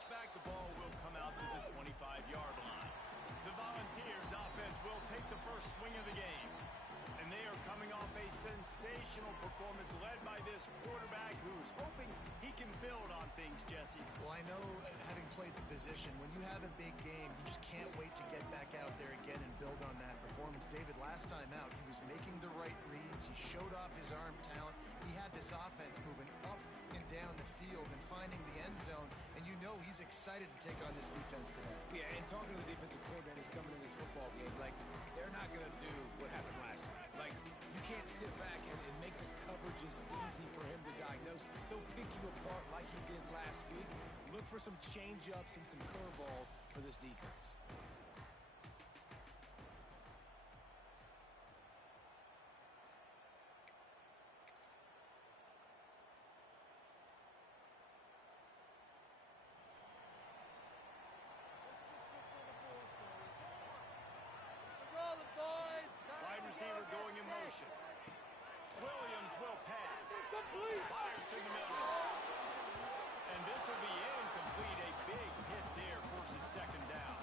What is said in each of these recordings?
touchback, the ball will come out to the 25-yard line. The Volunteers offense will take the first swing of the game. And they are coming off a sensational performance led by this quarterback who's hoping he can build on things, Jesse. Well, I know, having played the position, when you have a big game, you just can't wait to get back out there again and build on that performance. David, last time out, he was making the right reads. He showed off his arm talent. He had this offense moving up and down the field and finding the end zone. And you know he's excited to take on this defense today. Yeah, and talking to the defensive coordinators coming in this football game, like, they're not going to do what happened last week. Like, you can't sit back and make the coverages easy for him to diagnose. He'll pick you apart like he did last week. Look for some change-ups and some curveballs for this defense. Wide receiver going in motion. Williams will pass. Fires to the middle. And this will be incomplete. A big hit there forces second down.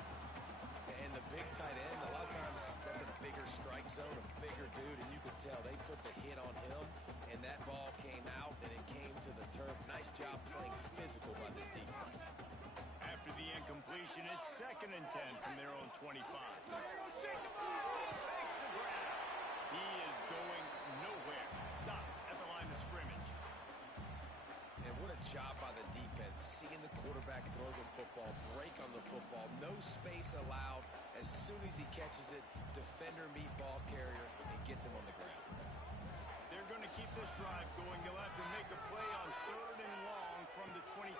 And the big tight end, a lot of times that's a bigger strike zone, a bigger dude, and you could tell they put the hit on him, and that ball came out, and it came to the turf. Nice job playing physical by this defense. After the incompletion, it's 2nd and 10 from their own 25. He is going nowhere. Stop at the line of scrimmage. And what a job by the defense, seeing the quarterback throw the football, break on the football, no space allowed. As soon as he catches it, defender meet ball carrier and gets him on the ground. They're going to keep this drive going. They'll have to make a play on 3rd and long from the 26.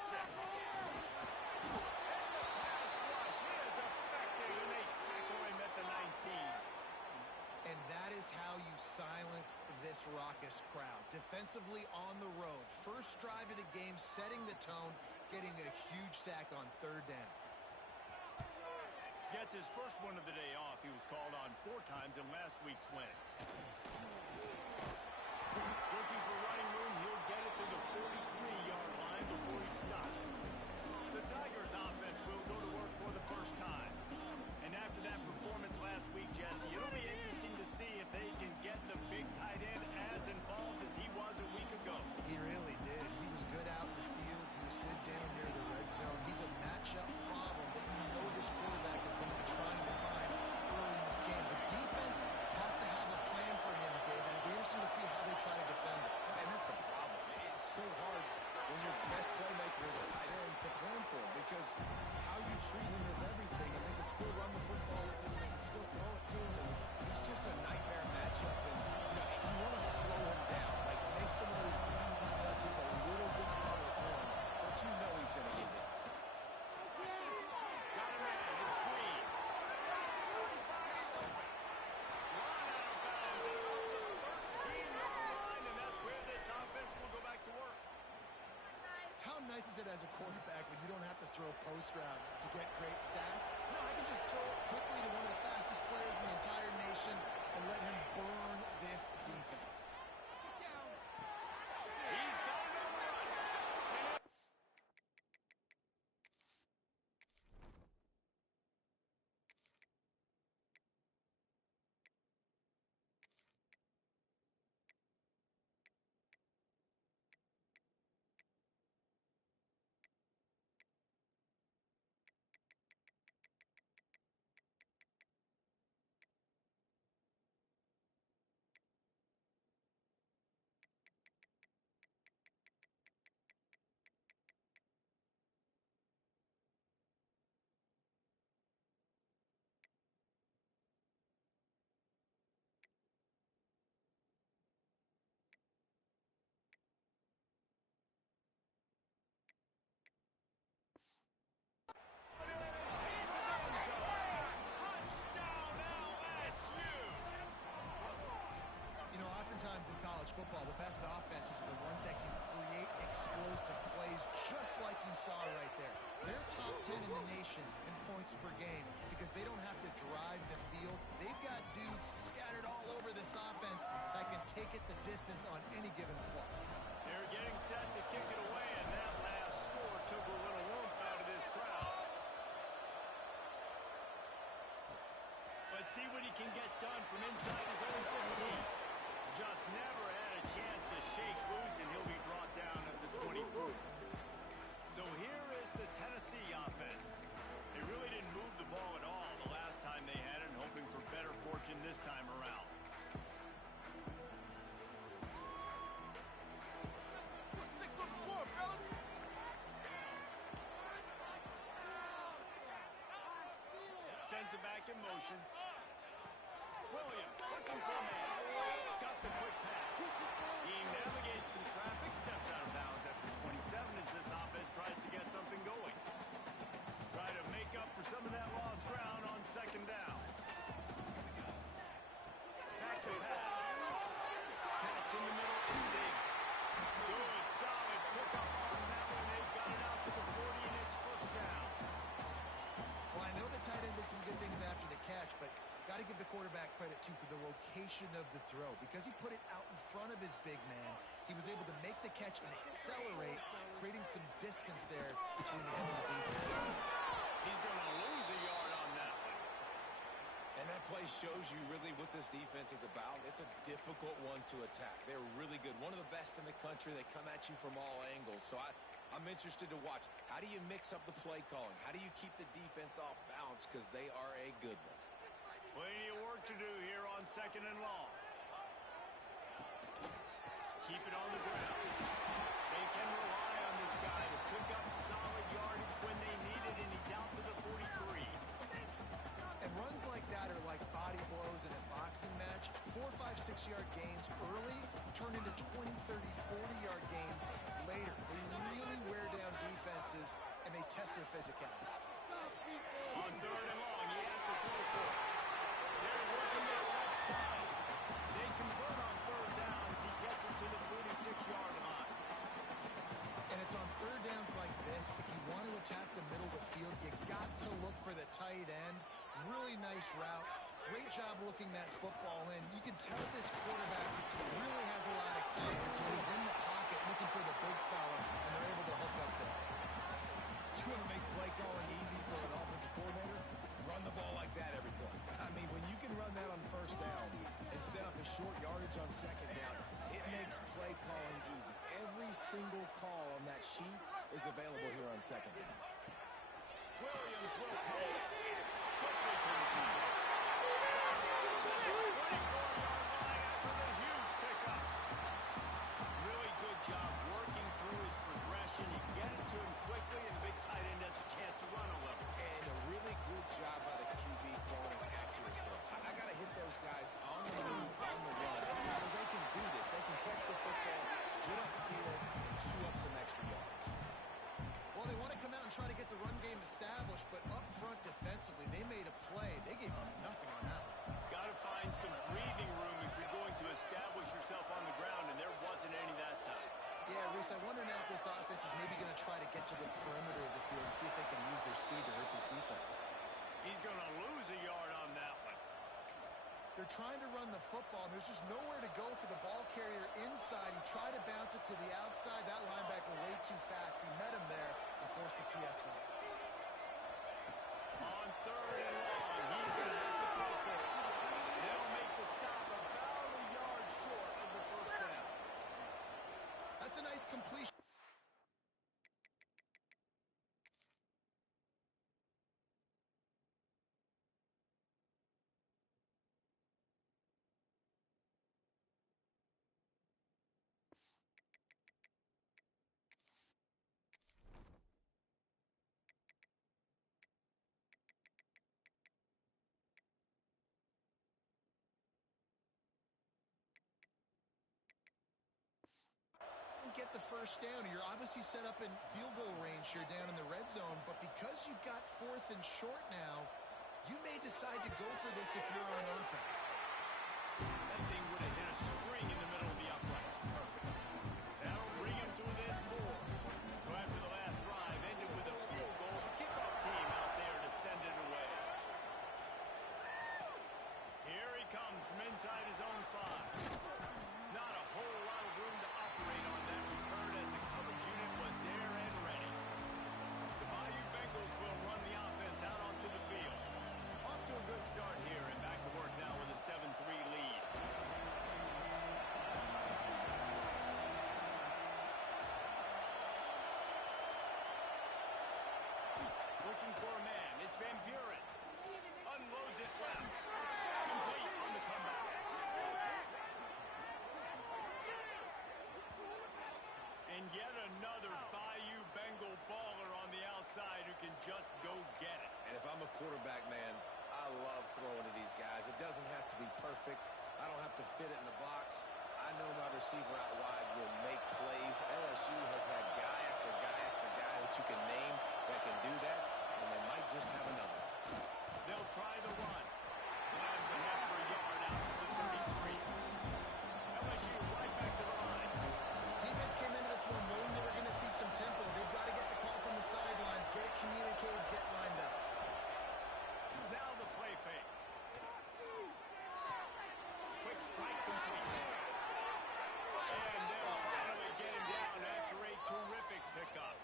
And the pass rush is effective, and they tackle him at the 19. And that is how you silence this raucous crowd. Defensively on the road. First drive of the game, setting the tone, getting a huge sack on 3rd down. Gets his first one of the day off. He was called on 4 times in last week's win. Looking for running room, he'll get it to the 43-yard line before he stops. The Tigers offense will go to work for the first time. And after that performance last week, Jesse, it'll be interesting to see if they can get the big tight end as involved as he was a week ago. He really did. He was good out in the field. He was good down near the red zone. He's a matchup problem that you know this quarterback is going to be trying to find early in this game. The defense has to have a plan for him, David. It'll be interesting to see how they try to defend it. And that's the problem. It's so hard when your best playmaker is a tight end to plan for him, because how you treat him is everything, and they can still run the football with him, and they can still throw it to him, and he's just a nightmare matchup. And you want to slow him down, like make some of those easy touches a little bit harder for him, but you know he's going to get hits. Got a man, it's Green. 45 is open. Run out of bounds at the 13-yard line, and that's where this offense will go back to work. How nice is it as a quarterback when you don't have to throw post routes to get great stats? No, I can just throw it quickly to one of the fastest players in the entire nation and let him burn this defense. He's got it on the run. Oftentimes in college football, the best offenses are the ones that can create explosive plays, just like you saw right there. They're top 10 in the nation in points per game because they don't have to drive the field. They've got dudes scattered all over this offense that can take it the distance on any given play. They're getting set to kick it away, and that last score took a little oomph out of this see what he can get done from inside his own 15. Just never had a chance to shake loose, and he'll be brought down at the 24. So here is the Tennessee offense. They really didn't move the ball at all the last time they had it, hoping for better fortune this time around. Sends it back in motion. Williams looking for a man. Got the quick pass. He navigates some traffic, steps out of bounds at the 27 as this offense tries to get something going. Try to make up for some of that lost ground on second down. Back to pass. Catch in the middle is Davis. Good, solid pickup on that one. They've got it out to the 40, and it's first down. Well, I know the tight end did some good things after the catch, but got to give the quarterback credit, too, for the location of the throw. Because he put it out in front of his big man, he was able to make the catch and accelerate, creating some distance there between him and the defense. He's going to lose a yard on that one. And that play shows you really what this defense is about. It's a difficult one to attack. They're really good. One of the best in the country. They come at you from all angles. So I'm interested to watch. How do you mix up the play calling? How do you keep the defense off balance? Because they are a good one. Plenty of work to do here on second and long. Keep it on the ground. They can rely on this guy to pick up solid yardage when they need it, and he's out to the 43. And runs like that are like body blows in a boxing match. 4, 5, 6-yard gains early turn into 20, 30, 40-yard gains later. They really wear down defenses, and they test their physicality. On third and long, he has to throw for it. They're working that left side. They convert on third down as he gets it to the 46-yard line. And it's on third downs like this, if you want to attack the middle of the field, you got to look for the tight end. Really nice route. Great job looking that football in. You can tell this quarterback really has a lot of confidence when he's in the pocket looking for the big fella, and they're able to hook up there. You want to make play calling easy for an offensive coordinator? Run the ball like that every play. I mean, when you can run that on first down and set up a short yardage on second down, it makes play calling easy. Every single call on that sheet is available here on second down. Williams will pay. Quickly to the 2. Really good job working through his progression. You get it to him quickly, and the big tight end has a chance to run a little. And a really good job by the QB throwing an accurate throw. I got to hit those guys on the move, on the run, so they can do this. They can catch the football, get upfield, and chew up some extra yards. Well, they want to come out and try to get the run game established, but up front defensively, they made a play. They gave up nothing on that one. Got to find some breathing room if you're going to establish yourself on the ground, and there wasn't any that time. Yeah, Reese, I wonder now if this offense is maybe going to try to get to the perimeter of the field and see if they can use their speed to hurt this defense. He's going to lose a yard on that one. They're trying to run the football, and there's just nowhere to go for the ball carrier inside. He tried to bounce it to the outside. That linebacker way too fast. He met him there and forced the TFL. On third and long, he's going to have to throw for it. They'll make the stop about a yard short of the first down. That's a nice completion. Get the first down. You're obviously set up in field goal range here down in the red zone, but because you've got fourth and short now, you may decide to go for this if you're on offense. That thing would have hit a string in the middle of the uprights. Perfect. That'll bring him to within 4. So after the last drive ended with a field goal, the kickoff team out there to send it away. Here he comes from inside his own 5. Not a whole lot of room to operate on that return as the coverage unit was there and ready. The Bayou Bengals will run the offense out onto the field. Off to a good start here and back to looking for a man. It's Van Buren. Unloads it left. Complete on the comeback. And yet another Bayou Bengal baller on the outside who can just go get it. And if I'm a quarterback, man, I love throwing to these guys. It doesn't have to be perfect. I don't have to fit it in the box. I know my receiver out wide will make plays. LSU has had guy after guy after guy that you can name that can do that, and they might just have another. They'll try the run. Slams ahead for a yard out to the 33. LSU right back to the line. Defense came into this one knowing they were going to see some tempo. They've got to get the call from the sidelines, get it communicated, get lined up. Now the play fake. Quick strike complete. And they'll finally get him down after a terrific pickup.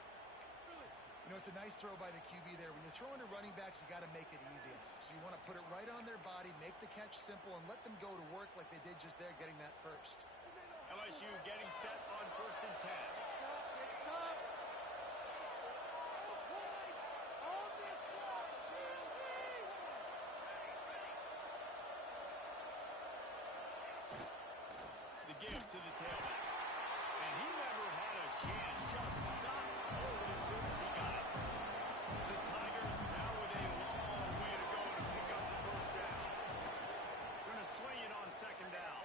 You know, it's a nice throw by the QB there. When you're throwing to running backs, you got to make it easy. So you want to put it right on their body, make the catch simple, and let them go to work like they did just there, getting that first. LSU getting set on 1st and 10. The give to the tailback. And he never had a chance. Just stopped cold as soon as he got it. The Tigers now with a long way to go to pick up the first down. Going to swing it on 2nd down.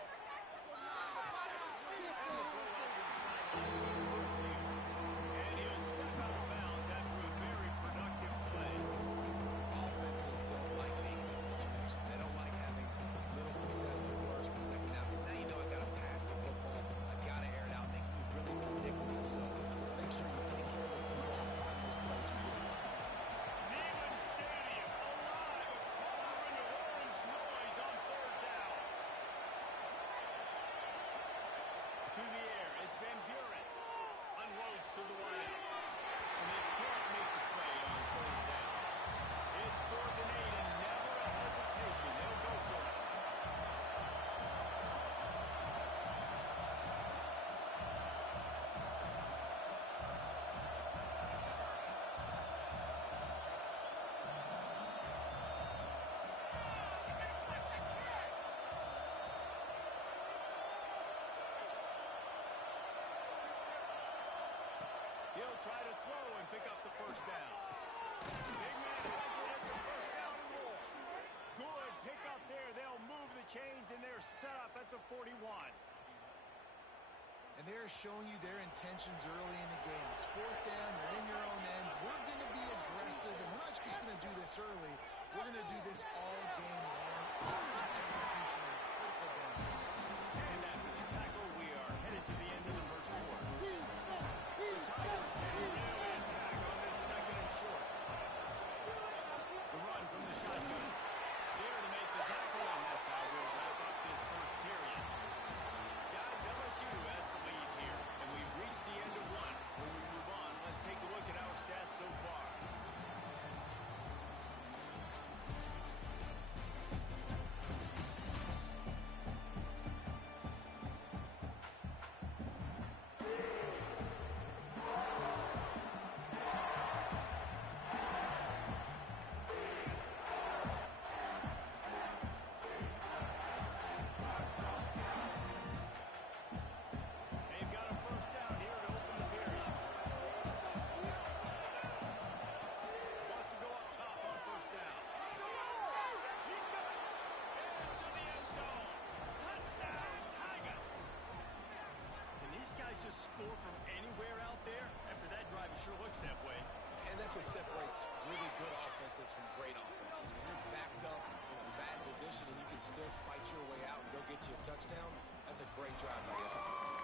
And the throw out to the sideline. And he'll step out of bounds after a very productive play. Offenses don't like being in these situations. They don't like having little success in the first and second down, because now you know I got to pass the football. I got to air it out. It makes me really predictable. So let's make sure you take care of the football and find those plays you really like. Neyland Stadium alive. A color in the orange noise on 3rd down. To the air. It's Van Buren. Unloads to the wideout. And they can't make the play on 3rd down. It's 4th and 8 and never a hesitation. They'll go for it. He'll try to throw and pick up the first down. Big man has it. It's a first down and more. Good pick up there. They'll move the chains, and they're set up at the 41. And they're showing you their intentions early in the game. It's 4th down. You're in your own end. We're going to be aggressive, and we're not just going to do this early. We're going to do this all game long. Awesome execution. Critical down. And after the tackle, we are headed to the end of the first quarter. The Tigers can really attack on this 2nd and short. The run from the shotgun. There to make the tackle, and that's how we'll wrap up this first period. Guys, LSU has the lead here, and we've reached the end of one. When we move on, let's take a look at our stats so far. They've got a first down here to open the period. Wants to go up top on 1st down. He's got it. Into the end zone. Touchdown, Tigers. Can these guys just score from anywhere out there? After that drive, it sure looks that way. And that's what separates really good offenses from great offenses. When you're backed up in a bad position and you can still fight your way out and go get you a touchdown, that's a great drive by the offense.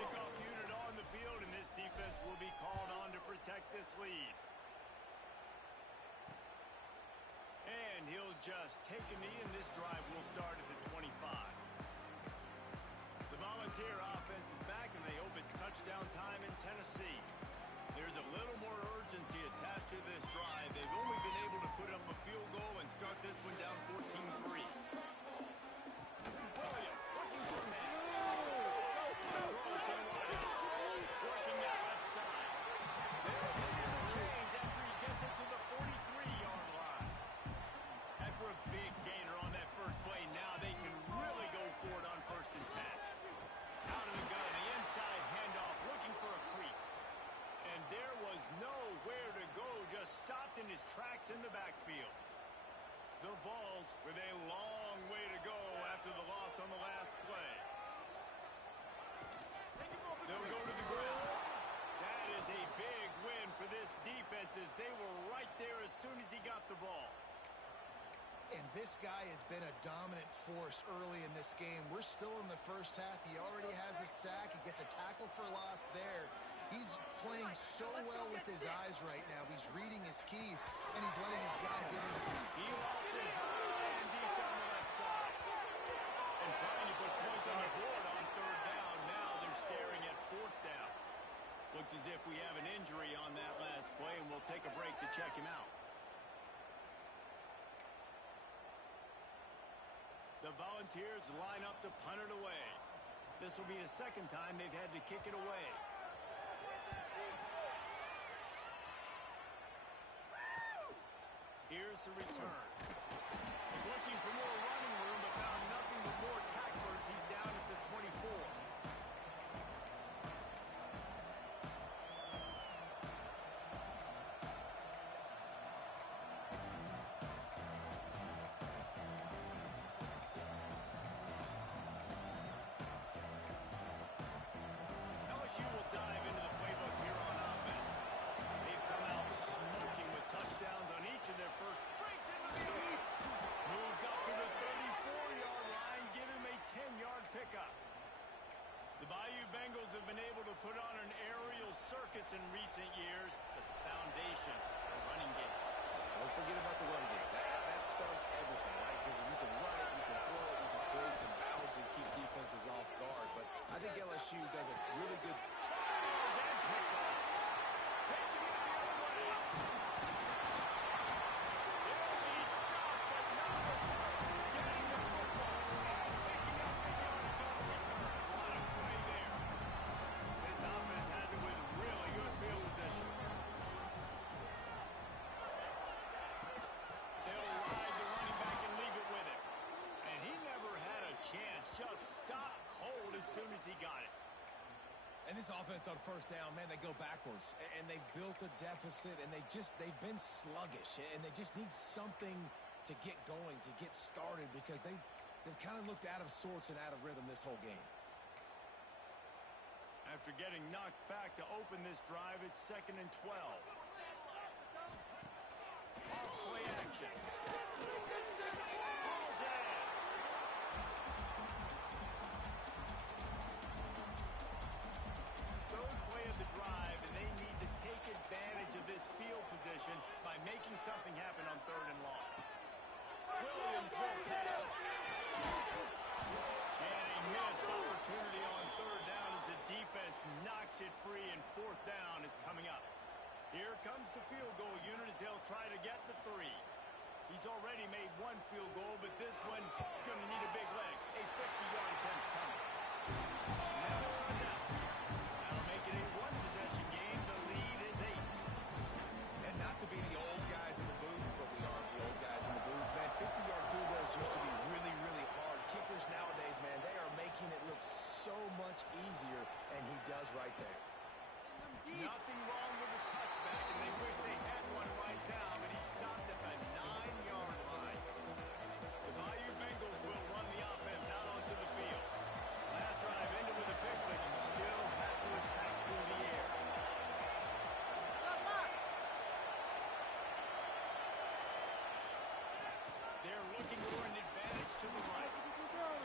Kickoff unit on the field, and this defense will be called on to protect this lead. And he'll just take a knee, and this drive will start at the 25. The Volunteer offense is back, and they hope it's touchdown time in Tennessee. There's a little more urgency attached to this drive. They've only been able to put up a field goal and start this one down 14-3. Williams looking for man. Throws him wide out. Working that left side. They're moving the chains after he gets it to the 43. in the backfield. The Vols with a long way to go after the loss on the last play. They'll go to the ground. That is a big win for this defense as they were right there as soon as he got the ball. And this guy has been a dominant force early in this game. We're still in the first half. He already has a sack. He gets a tackle for loss there. He's playing so well with his eyes right now. He's reading his keys, and he's letting his guy get in. He lofts it high and deep down the left side. And trying to put points on the board on third down. Now they're staring at fourth down. Looks as if we have an injury on that last play, and we'll take a break to check him out. The Volunteers line up to punt it away. This will be the second time they've had to kick it away. Here's the return. He's looking for more running room, but found nothing but more tacklers. He's down at the 24. LSU will dive into the playbook here on offense. They've come out smoking with touchdowns on each of their first. Breaks into the lead. Moves up to the 34-yard line. Give him a 10-yard pickup. The Bayou Bengals have been able to put on an aerial circus in recent years, but the foundation, the running game. Don't forget about the run game. That starts everything, right? Because you can run it, you can throw it, you can create some bounds and keep defenses off guard. But I think LSU does a really good. Fires and picked off. Taking it the other way. They'll be stopped, but not before getting the football. Picking up the yardage on the return. What a play there. This offense has it with really good field position. They'll ride the running back and leave it with him. And he never had a chance. Just stopped cold as soon as he got it. And this offense on first down, man, they go backwards. And they built a deficit, and they've been sluggish. And they just need something to get going, to get started, because they've kind of looked out of sorts and out of rhythm this whole game. After getting knocked back to open this drive, it's 2nd and 12. Off play action. Ball's in. Third play of the drive, and they need to take advantage of this field position by making something happen on 3rd and long. Williams will pass. And a missed opportunity on 3rd down as the defense knocks it free, and 4th down is coming up. Here comes the field goal unit as they'll try to get the 3. He's already made one field goal, but this one is going to need a big leg. A 50-yard attempt coming. Never a doubt. That'll make it a one-possession game. The lead is 8. And not to be the old guys in the booth, but we are the old guys in the booth, man. 50-yard field goals used to be really, really hard. Kickers nowadays, man, they are making it look so much easier, and he does right there. Nothing wrong with the touchback, and they wish they had one right now, but he stopped at the 9-yard line. The Bayou Bengals will run the offense out onto the field. Last drive ended with a pick, but you still have to attack through the air. They're looking for an advantage to the right.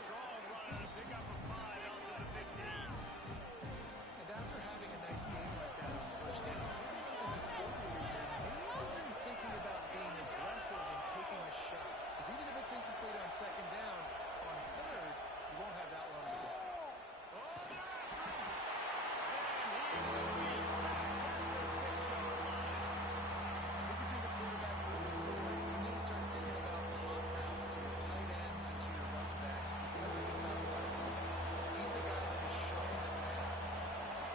Strong run and a pickup of 5 out to the 15. And after having a nice game like that on first down, if you're the offensive coordinator here, maybe you're thinking about being aggressive and taking a shot. Because even if it's incomplete on 2nd down, on 3rd, you won't have that long to go. Oh, they're after him! And he will be sacked at the 6-yard line. I think if you're the quarterback moving forward, you need to start thinking about hot routes to your tight ends and to your running backs because of this outside line. He's a guy that has shown that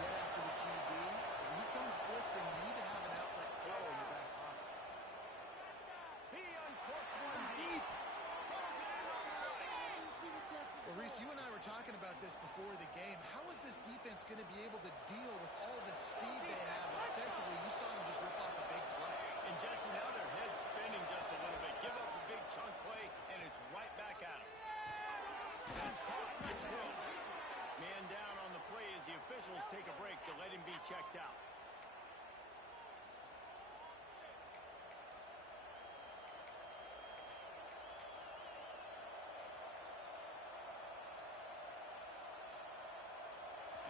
get after the QB. When he comes blitzing, you need to have an outlet throw in your back pocket. He uncorks one deep. Pulls it in on the right. Well, Reese, you and I were talking about this before the game. How is this defense going to be able to deal with all the speed they have offensively? You saw them just rip off a big play. And Jesse, now their head's spinning. checked out.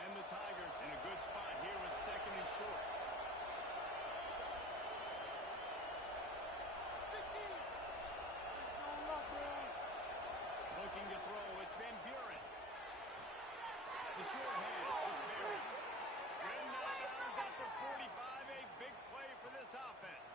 And the Tigers in a good spot here with second and short. Looking to throw, it's Van Buren. The short hand, it's buried. And now downs at the 45, a big play for this offense.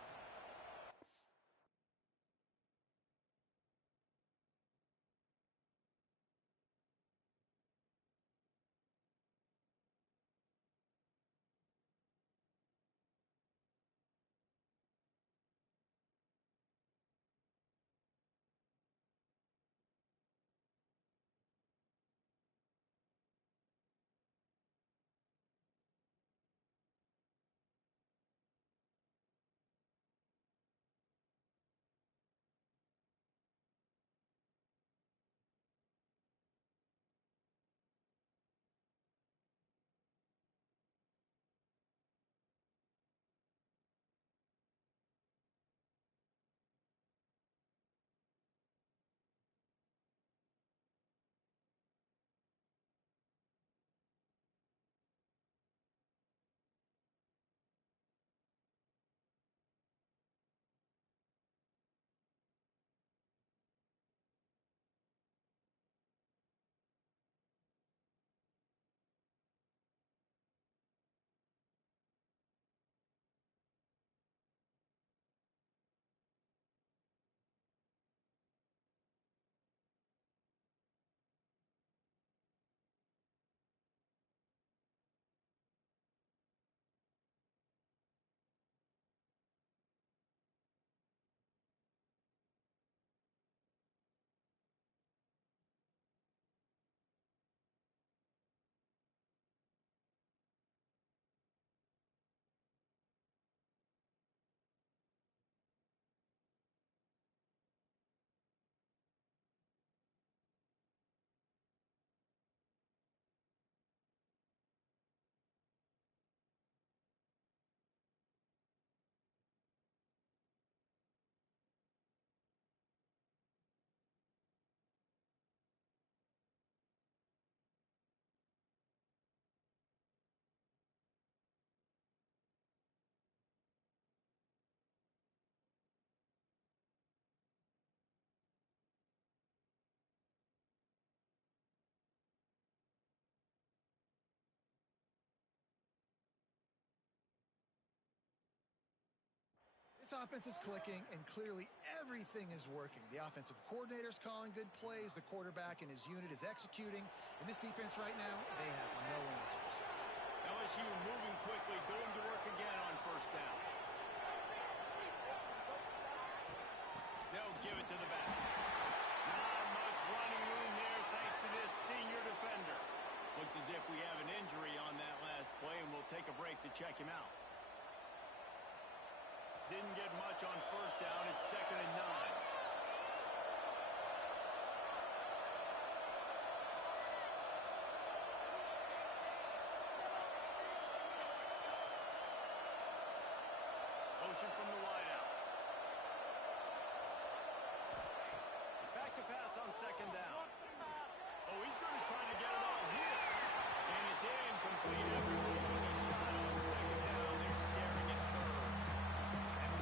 This offense is clicking, and clearly everything is working. The offensive coordinator's calling good plays. The quarterback and his unit is executing. And this defense right now, they have no answers. LSU moving quickly, going to work again on first down. They'll give it to the back. Not much running room there thanks to this senior defender. Looks as if we have an injury on that last play, and we'll take a break to check him out. Didn't get much on first down. It's 2nd and 9. Motion from the wideout. Back to pass on 2nd down. Oh, he's going to try to get it all here. And it's incomplete after taking a shot on 2nd down. They're staring at 3rd.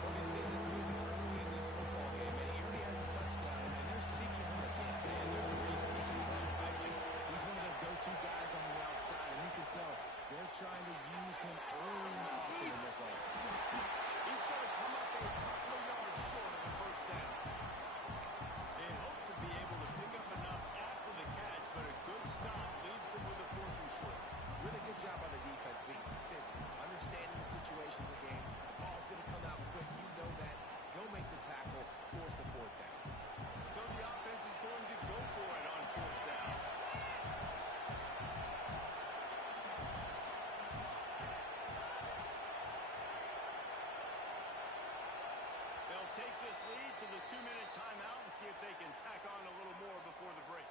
We've seen this movie early in this football game, and he already has a touchdown, and they're seeking him again. And there's a reason he can run. I think he's one of their go-to guys on the outside, and you can tell they're trying to use him early and often in this offense. He's going to come up a couple of yards short of the first down. They hope to be able to pick up enough after the catch, but a good stop leaves them with a 4th and short. Really good job by the defense being physical, understanding the situation of the game. The ball's going to come out quick. You know that. Go make the tackle, force the 4th down. So the offense is going to go for it on 4th down. They'll take this lead to the 2-minute timeout and see if they can tack on a little more before the break.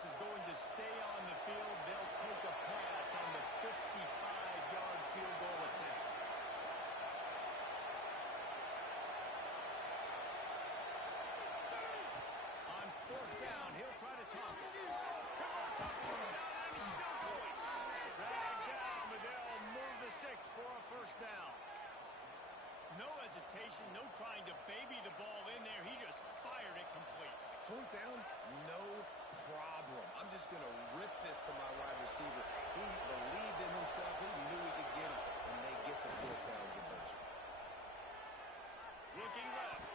offense is going to stay on the field. They'll take a pass on the 55-yard field goal attempt. On fourth down, he'll try to toss it. Converts on fourth down, and he's still going. Dragged down, but they'll move the sticks for a first down. No hesitation, no trying to baby the ball in there. He just fired it complete. Fourth down, no problem. I'm just going to rip this to my wide receiver. He believed in himself. He knew he could get it, and they get the fourth down conversion. Looking left.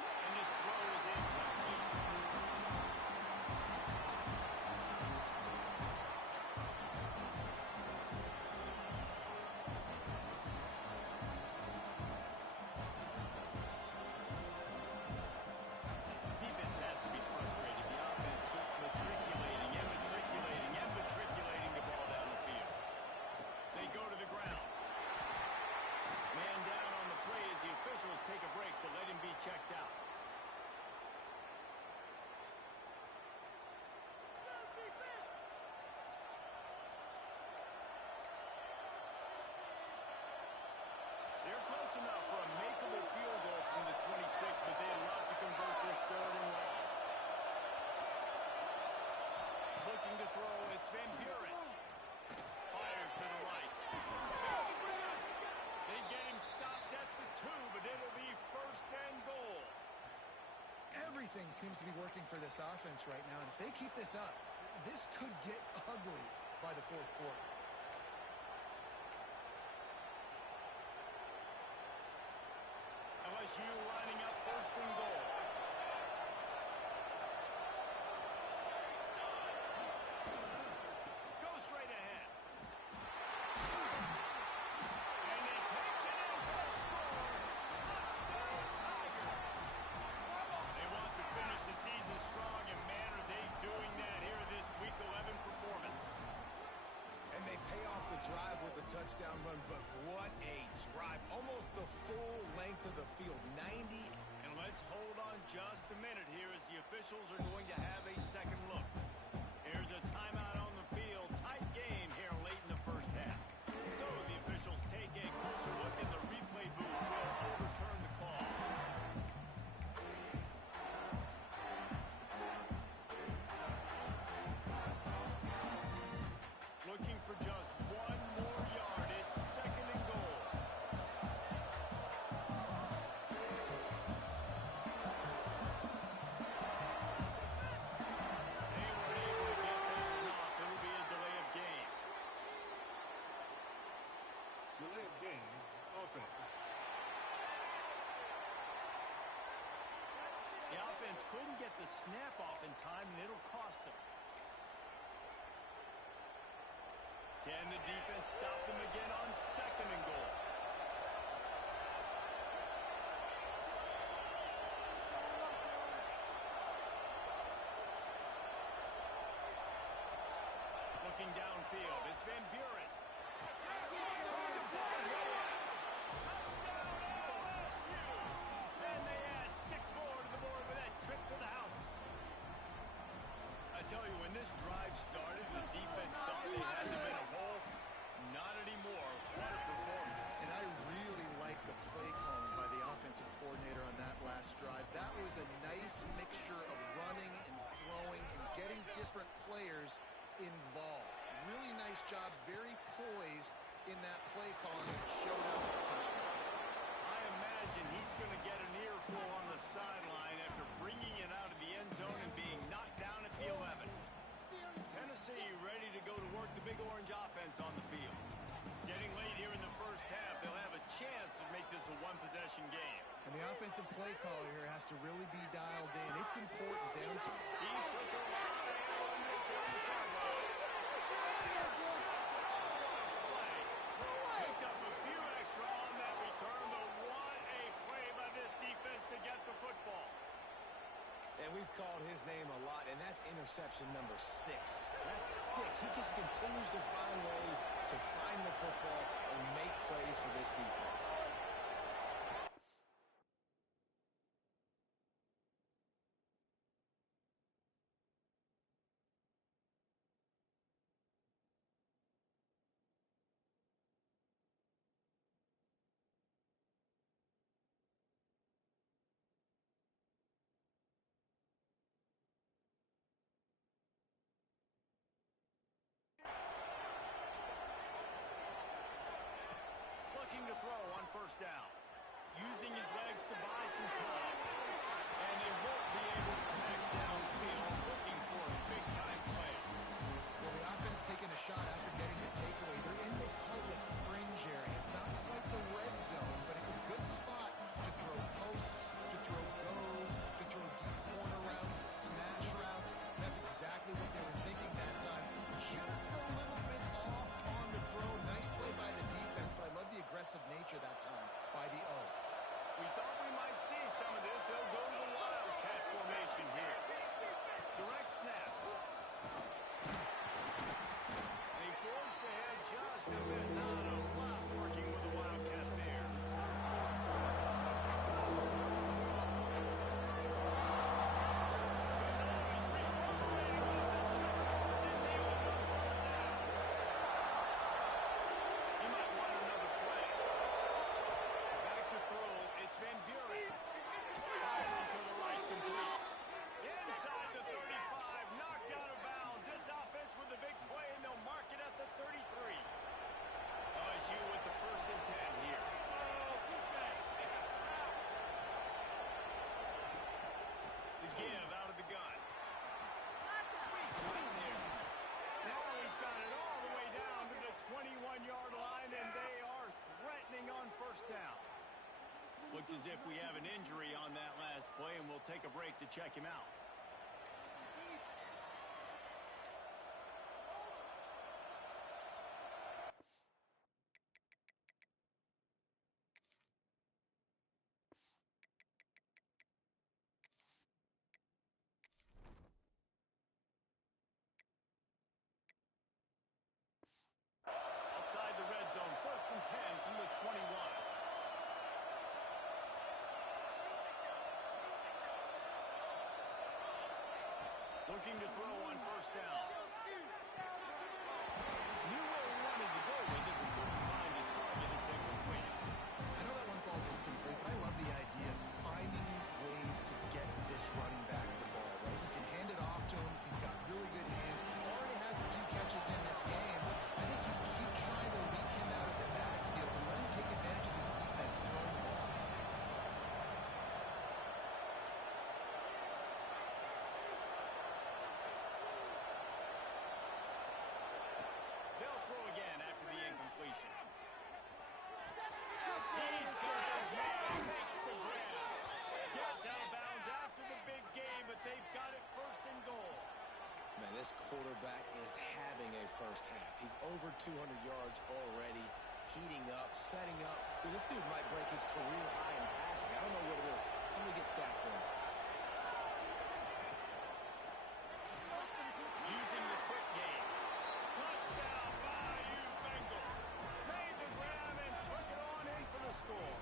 And this throw is incomplete. Defense has to be frustrated. The offense keeps matriculating and matriculating and matriculating the ball down the field. They go to the ground. Man down on the play as the officials take a break to let him be checked out. They're close enough for a makeable field goal from the 26, but they had a lot to convert this third and long. Looking to throw, it's Van Buren. Fires to the right. They get him stopped at the 2, but it'll be first and goal. Everything seems to be working for this offense right now, and if they keep this up, this could get ugly by the fourth quarter. LSU lining up first and goal. Go straight ahead. And he takes it in for a score. Touchdown, Tiger. They want to finish the season strong, and man, are they doing that here in this Week 11 performance. And they pay off the drive with a touchdown run, but what a drive. Almost the full length of the field, 90. And let's hold on just a minute here as the officials are going to have a second look. Here's a timeout on the field. Tight game here late in the first half. So the officials take a closer look, and the replay booth will overturn the call. Looking for just one more yard. It's second and goal. They weren't able to get that one off. It'll be a delay of game. Delay of game, offense. The offense couldn't get the snap off in time, and it'll cost them. Can the defense stop them again on second and goal? Looking downfield, it's Van Buren. Throwing the ball his way in. Touchdown, LSU! And they add 6 more to the board with that trip to the house. I tell you, when this drive started, the defense thought they had them in a hole. Not anymore. What a performance. And I really like the play calling by the offensive coordinator on that last drive. That was a nice mixture of running and throwing and getting different players involved. Really nice job, very poised in that play calling, and it showed up at the touchdown. I imagine he's going to get an earful on the sideline after bringing it out of the end zone and being knocked down at the 11. Tennessee ready to go to work the Big Orange offense on the field. Getting late here in the first half, they'll have a chance to make this a one-possession game. And the offensive play caller here has to really be dialed in. It's important down to... He puts a lot of air under it down the sideline. Picked up a few extra on that return, but what a play by this defense to get the football. And we've called his name a lot, and that's interception number 6. That's 6. He just continues to find ways to find the football and make plays for this defense. first down. Using his legs to buy some time. And they won't be able to connect downfield, looking for a big-time play. Well, the offense taking a shot after getting the takeaway. They're in what's called the fringe area. It's not quite the red zone, but it's a good spot to throw posts, to throw goes, to throw deep corner routes, smash routes. That's exactly what they were thinking that time. Just a little bit off on the throw. Nice play by the defense, but I love the aggressive nature that time by the O. We thought we might see some of this. They'll go to the Wildcat formation here. Direct snap. They forced ahead just a bit. Not a lot working with the Wildcat there. LSU with the 1st and 10 here. The give out of the gun. Sweet play there. Now he's got it all the way down to the 21-yard line, and they are threatening on 1st down. Looks as if we have an injury on that last play, and we'll take a break to check him out. Outside the red zone, 1st and 10 from the 21. Looking to throw on 1st down. Knew where he wanted to go with it, but couldn't find his target. It's incomplete. I know that one falls incomplete, but I love the idea of finding ways to get this running back the ball, right? You can hand it off to him. He's got really good hands. Already has a few catches in this game. I think you keep trying to leak him out of the backfield and let him take advantage of this defense throwing the ball. They'll throw again after the incompletion. He's got his man, makes the grab. Gets out of bounds after the big game, but they've got it 1st and goal. Man, this quarterback is having a first half. He's over 200 yards already, heating up, setting up. Dude, this dude might break his career high in passing. I don't know what it is. Somebody get stats for him. Using the quick game. Touchdown, Bayou Bengals. Made the grab and took it on in for the score.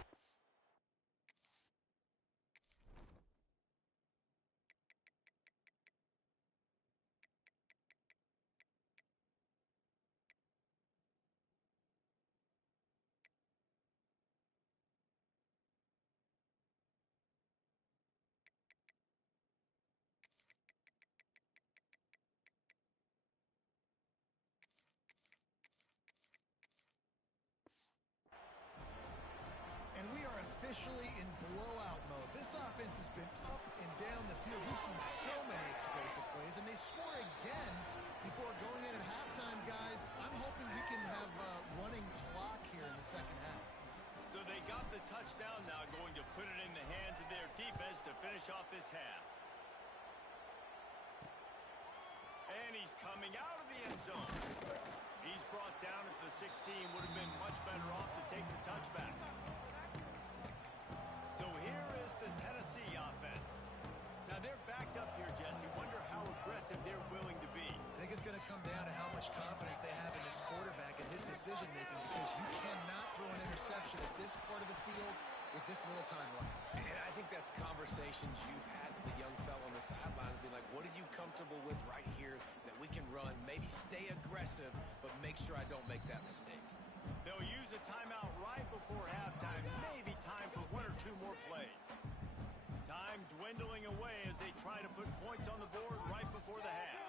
And we are officially in blowout mode. This offense has been up and down the field. We've seen so many explosive plays, and they score again before going in at halftime, guys. I'm hoping we can have a running clock here in the 2nd half. So they got the touchdown now, going to put it in the hands of their defense to finish off this half. And he's coming out of the end zone. He's brought down at the 16. Would have been much better off to take the touchback. So here is the Tennessee offense. Now they're backed up here, Jesse. Wonder how aggressive they're willing to be. I think it's going to come down to how much confidence they have in this quarterback and his decision-making, because you cannot throw an interception at this part of the field with this little time left. And I think that's conversations you've had with the young fella on the sidelines. Be like, what are you comfortable with right here that we can run? Maybe stay aggressive, but make sure I don't make that mistake. They'll use a timeout right before halftime. Maybe time for 1 or 2 more plays. Time dwindling away as they try to put points on the board right before the half.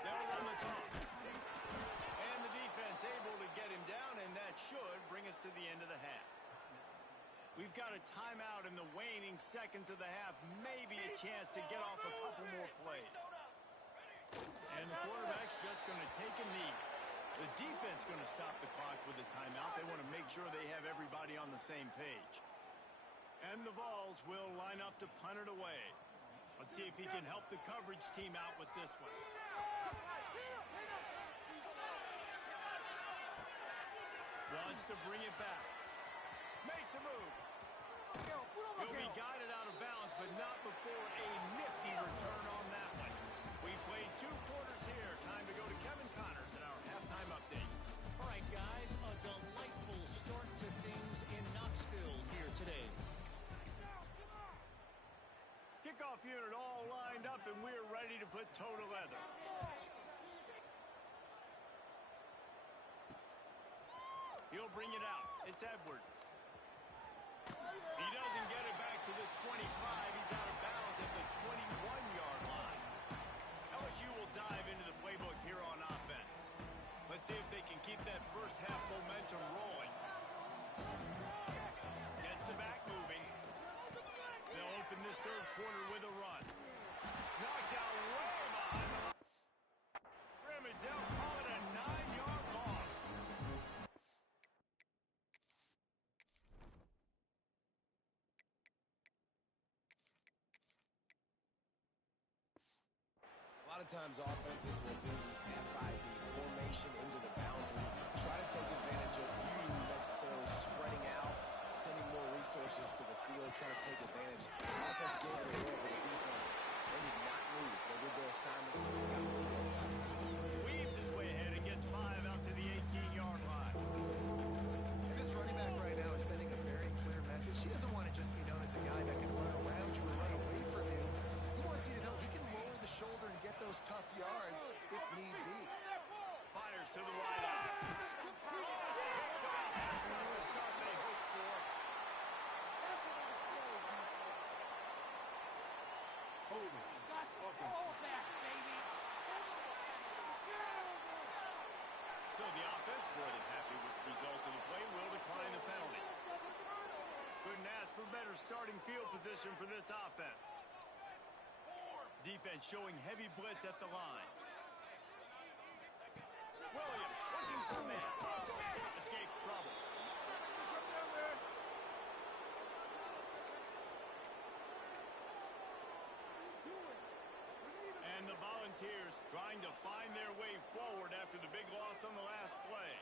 They'll run the toss. And the defense We've got a timeout in the waning seconds of the half. Maybe a chance to get off a couple more plays. And the quarterback's just going to take a knee. The defense going to stop the clock with a timeout. They want to make sure they have everybody on the same page. And the Vols will line up to punt it away. Let's see if he can help the coverage team out with this one. Wants to bring it back. Makes a move. He'll be guided out of bounds, but not before a nifty return on that one. We played 2 quarters here. Time to go to Kevin Connors in our halftime update. All right, guys, a delightful start to things in Knoxville here today. Kickoff unit all lined up, and we're ready to put toe to leather. He'll bring it out. It's Edwards. He doesn't get it back to the 25. He's out of bounds at the 21-yard line. LSU will dive into the playbook here on offense. Let's see if they can keep that first half momentum rolling. Gets the back moving. They'll open this third quarter with a run. Knocked out way behind the line. Scrimmage, they'll call it a 9-yard loss. A lot of times offenses will do the FIB formation into the boundary, try to take advantage of you necessarily spreading out, sending more resources to the field, trying to take advantage. Offense gave it away, but the defense, they did not move. They did their assignments, got the TFI. Weaves his way ahead and gets 5 out to the 18-yard line. And this running back right now is sending a very clear message. He doesn't want to just be known as a guy that can run around you or run away from you. He wants you to know he can lower the shoulder and get those tough yards if need be. Fires to the wideout. That's not the start they hoped for. Holding. Offense. So the offense, more than happy with the result of the play, will decline the penalty. Couldn't ask for better starting field position for this offense. Defense showing heavy blitz at the line. Williams looking for man. Escapes trouble. And the Volunteers trying to find their way forward after the big loss on the last play.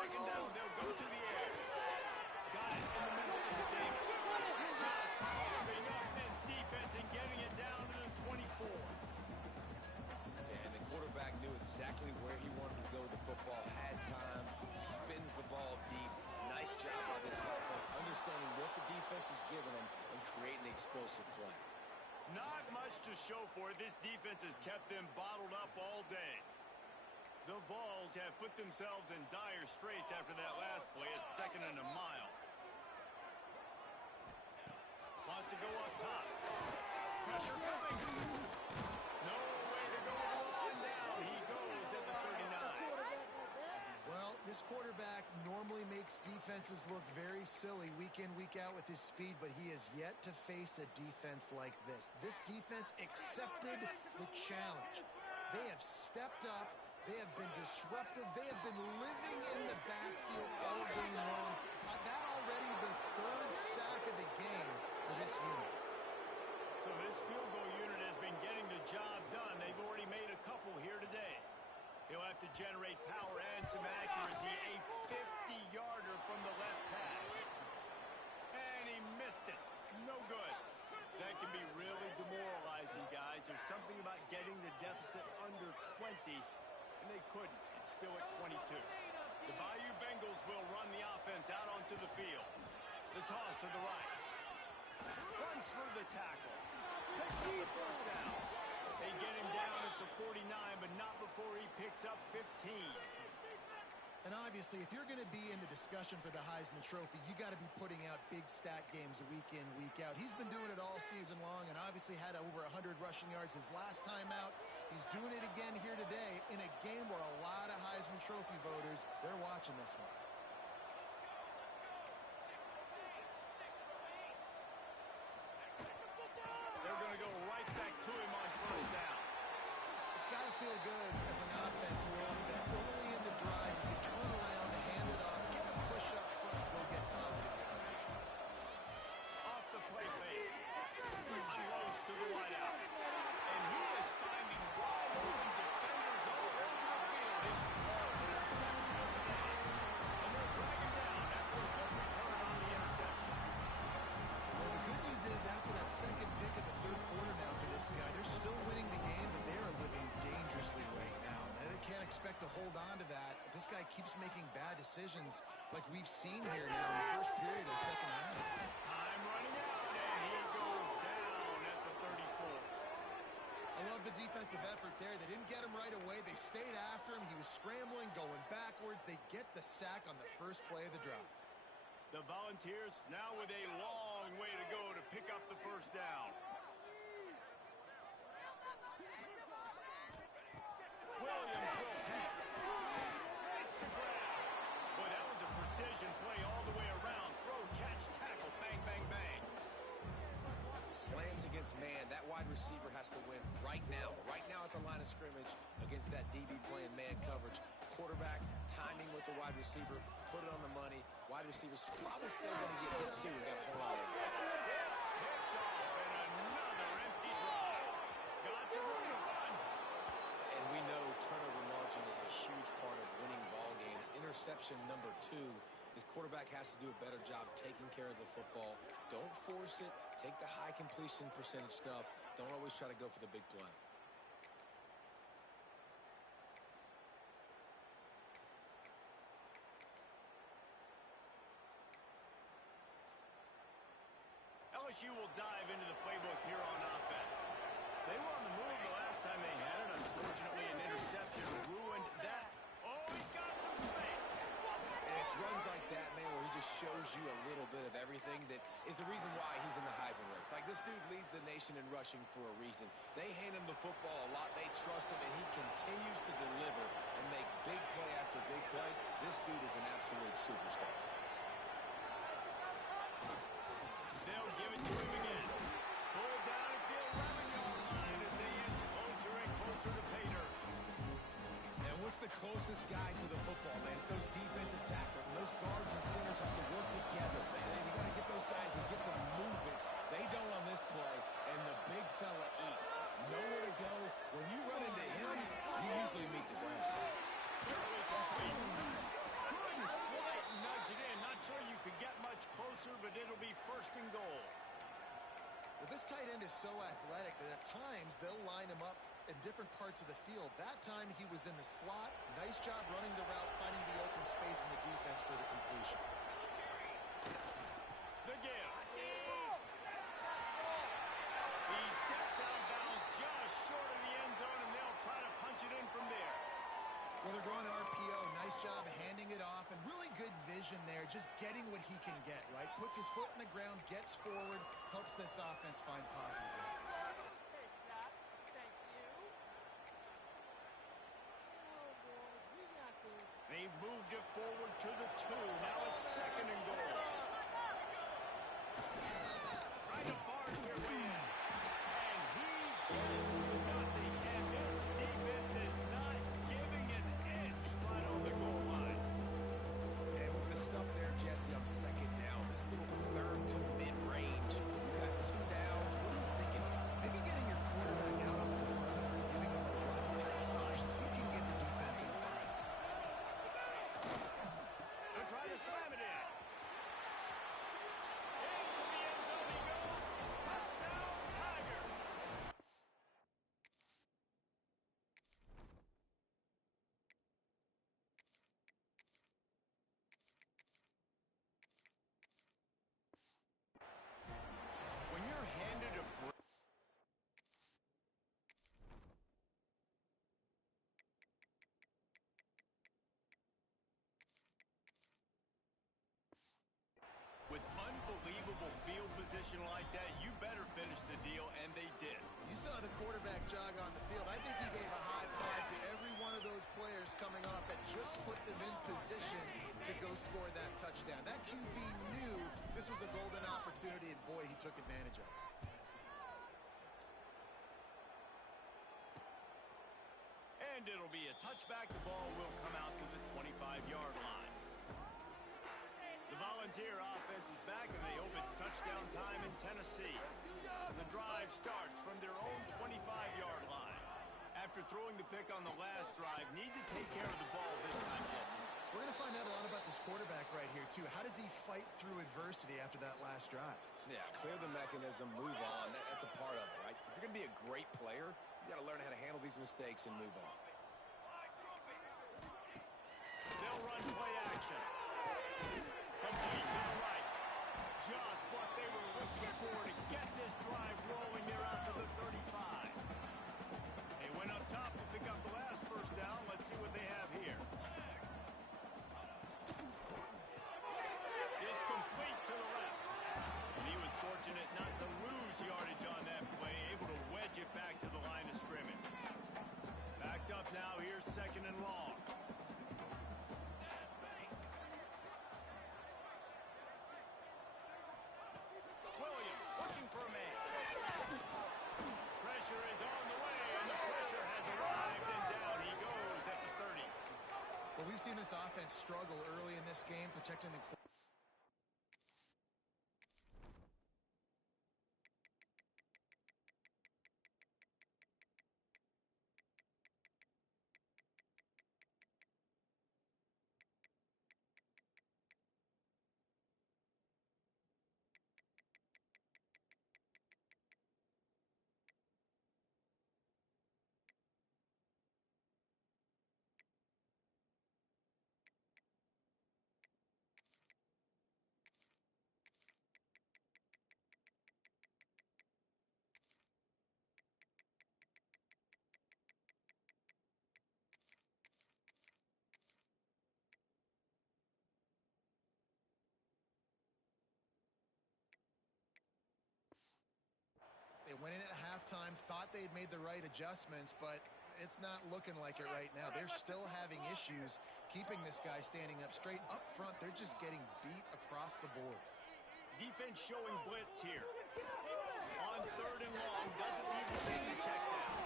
Second down, they'll go to the air. Got it in the middle of this thing. Just carving up this defense and getting it down to the 24. And the quarterback knew exactly where he wanted to go with the football, had time, spins the ball deep. Nice job by this offense, understanding what the defense is giving them and creating the explosive play. Not much to show for it. This defense has kept them bottled up all day. The Vols have put themselves in dire straits after that last play at 2nd and a mile. Wants to go up top. Pressure coming. Nowhere to go on down. He goes at the 39. Well, this quarterback normally makes defenses look very silly week in, week out with his speed, but he has yet to face a defense like this. This defense accepted the challenge. They have stepped up. They have been disruptive. They have been living in the backfield all game long. That already the 3rd sack of the game for this unit. So this field goal unit has been getting the job done. They've already made a couple here today. He'll have to generate power and some accuracy. A 50-yarder from the left hash. And he missed it. No good. That can be really demoralizing, guys. There's something about getting the deficit under 20, and they couldn't. It's still at 22. The Bayou Bengals will run the offense out onto the field. The toss to the right. Runs for the tackle. Picks up the first down. They get him down at the 49, but not before he picks up 15. And obviously, if you're going to be in the discussion for the Heisman Trophy, you got to be putting out big stat games week in, week out. He's been doing it all season long and obviously had over 100 rushing yards his last time out. He's doing it again here today in a game where a lot of Heisman Trophy voters, they're watching this one. hold on to that. This guy keeps making bad decisions like we've seen here now in the first period of the second half. Time running out, and he goes down at the 34. I love the defensive effort there. They didn't get him right away. They stayed after him. He was scrambling, going backwards. They get the sack on the first play of the drive. The Volunteers now with a long way to go to pick up the first down. Williams will pass. Makes the grab. Boy, that was a precision play all the way around. Throw, catch, tackle, bang, bang, bang. Slants against man. That wide receiver has to win right now at the line of scrimmage against that DB playing man coverage. Quarterback, timing with the wide receiver, put it on the money. Wide receiver's probably still going to get hit too. We got to hold on. It's picked off and another empty drive. Got to run the run. And we know turnover margin is a huge part of winning ball games. Interception number 2. His quarterback has to do a better job taking care of the football. Don't force it. Take the high completion percentage stuff. Don't always try to go for the big play. LSU will dive into the playbook here on offense. They were on the move the last time they had it. Unfortunately, an interception ruined that. Oh, he's got some space. And it's runs like that, man, where he just shows you a little bit of everything that is the reason why he's in the Heisman race. Like, this dude leads the nation in rushing for a reason. They hand him the football a lot. They trust him, and he continues to deliver and make big play after big play. This dude is an absolute superstar. They'll give it to him again. Pull down at the 11-yard line as they inch closer and closer to pay dirt. And what's the closest guy to the football, man? It's those defensive tackles, and those guards and centers have to work together, man. They got to get those guys and get some movement. They don't on this play, and the big fella eats. Nowhere to go. When you run into him, you usually meet the ground. Barely complete. Couldn't quite nudge it in. Not sure you could get much closer, but it'll be first and goal. Well, this tight end is so athletic that at times they'll line him up in different parts of the field. That time he was in the slot. Nice job running the route, finding the open space in the defense for the completion. The give. He steps out of bounds just short of the end zone, and they'll try to punch it in from there. Well, they're going RPO. Nice job handing it off, and really good vision there, just getting what he can get, right? Puts his foot in the ground, gets forward, helps this offense find positive lanes. They've moved it forward to the 2. Now it's second and goal. Trying to barge their way in. And he gets nothing. And this defense is not giving an inch right on the goal line. And with the stuff there, Jesse, on second down, this little third to mid-range, you got 2 downs. What are you thinking of? Maybe getting your quarterback out on the run, giving him a run-pass option. See if you can get the defense in line. They're trying to slam it in. Into the end zone he goes. Touchdown, Tiger. When you're handed a break, with unbelievable field position like that, you better finish the deal, and they did. You saw the quarterback jog on the field. I think he gave a high five to every one of those players coming off that just put them in position to go score that touchdown. That QB knew this was a golden opportunity, and boy, he took advantage of it. And it'll be a touchback. The ball will come out to the 25-yard line. The Volunteer offense is back, and they hope it's touchdown time in Tennessee. The drive starts from their own 25-yard line. After throwing the pick on the last drive, need to take care of the ball this time, Jesse. We're going to find out a lot about this quarterback right here, too. How does he fight through adversity after that last drive? Yeah, clear the mechanism, move on. That's a part of it, right? If you're going to be a great player, you got to learn how to handle these mistakes and move on. run play action. Complete to the right. Just what they were looking for to get this drive rolling there out to the 35. They went up top to pick up the last first down. Let's see what they have here. It's complete to the left. And he was fortunate not to lose yardage on that play, able to wedge it back to the line of scrimmage. Backed up now, here's second and long. Williams looking for a man. Pressure is on the way, and the pressure has arrived, and down he goes at the 30. Well, we've seen this offense struggle early in this game, protecting the quarterback. They went in at halftime, thought they'd made the right adjustments, but it's not looking like it right now. They're still having issues keeping this guy standing up straight. Up front, they're just getting beat across the board. Defense showing blitz here. On third and long, doesn't need the team to check down.